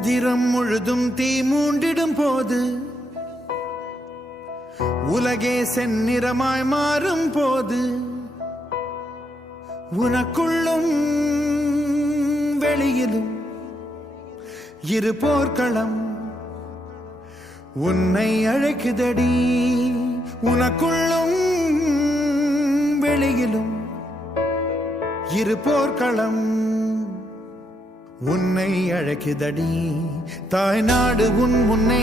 உதிரம் முழுதும் தீ மூண்டிடும் போது உலகே செந்நிறமாய் மாறும் போது உனக்குள்ளும் வெளியிலும் இரு போர்க்களம் உன்னை அழைக்குதடி. உனக்குள்ளும் வெளியிலும் இரு போர்க்களம் உன்னை அழைக்குதடி. தாய்நாடு உன் முன்னே,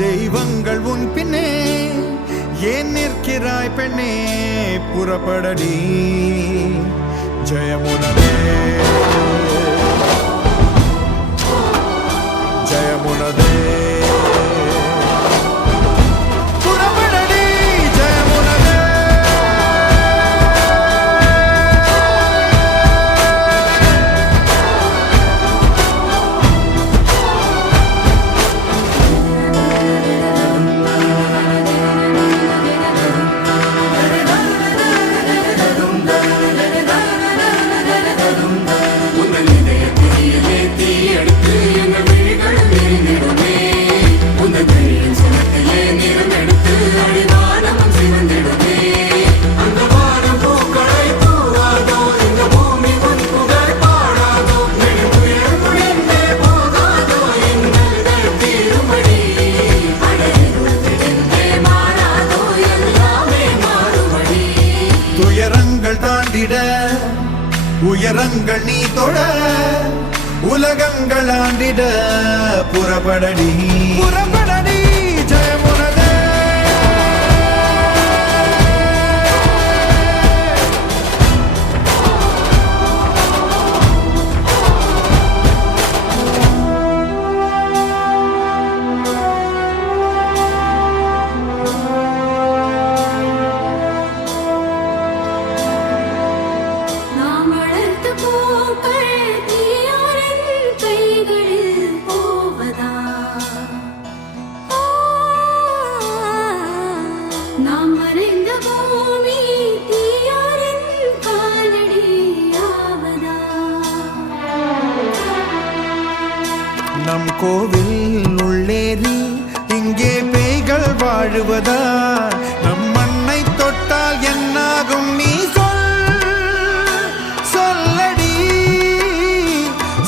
தெய்வங்கள் உன் பின்னே, ஏன் நிற்கிறாய் பெண்ணே, புறப்படடி. ஜெயமுனதே ஜெயமுனதே உயரங்கள் நீ தொட, உலகங்கள் ஆண்டிட, புறப்படடி புறப்படடி. ஜெயமுனதே நம் கோவில் உள்ளேறி இங்கே பேய்கள் வாழுவதா? நம் மண்ணை தொட்டால் என்னாகும் நீ சொல்லடி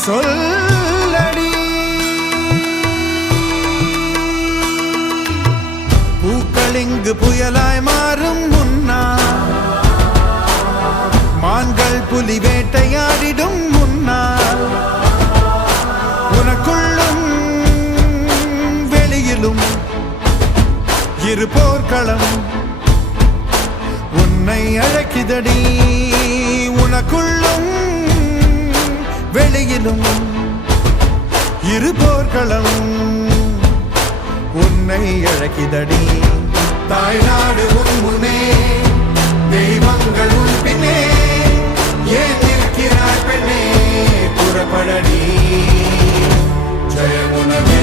சொல்லடி. பூக்கள் இங்கு புயலாய் மாறும் முன்னா, மான்கள் புலி வேட்டையாடிடும் முன்னா, உனக்குள்ளும் வெளியிலும் இரு போர்க்களம் உன்னை அழைக்குதடி. உனக்குள்ளும் வெளியிலும் இரு போர்க்களம் உன்னை அழைக்குதடி. தாய்நாடு உன் முன்னே, தெய்வங்கள் உன் பின்னே, ஏன் நிற்கிறாய் பெண்ணே, புறப்படடி. ஜெயமுனதே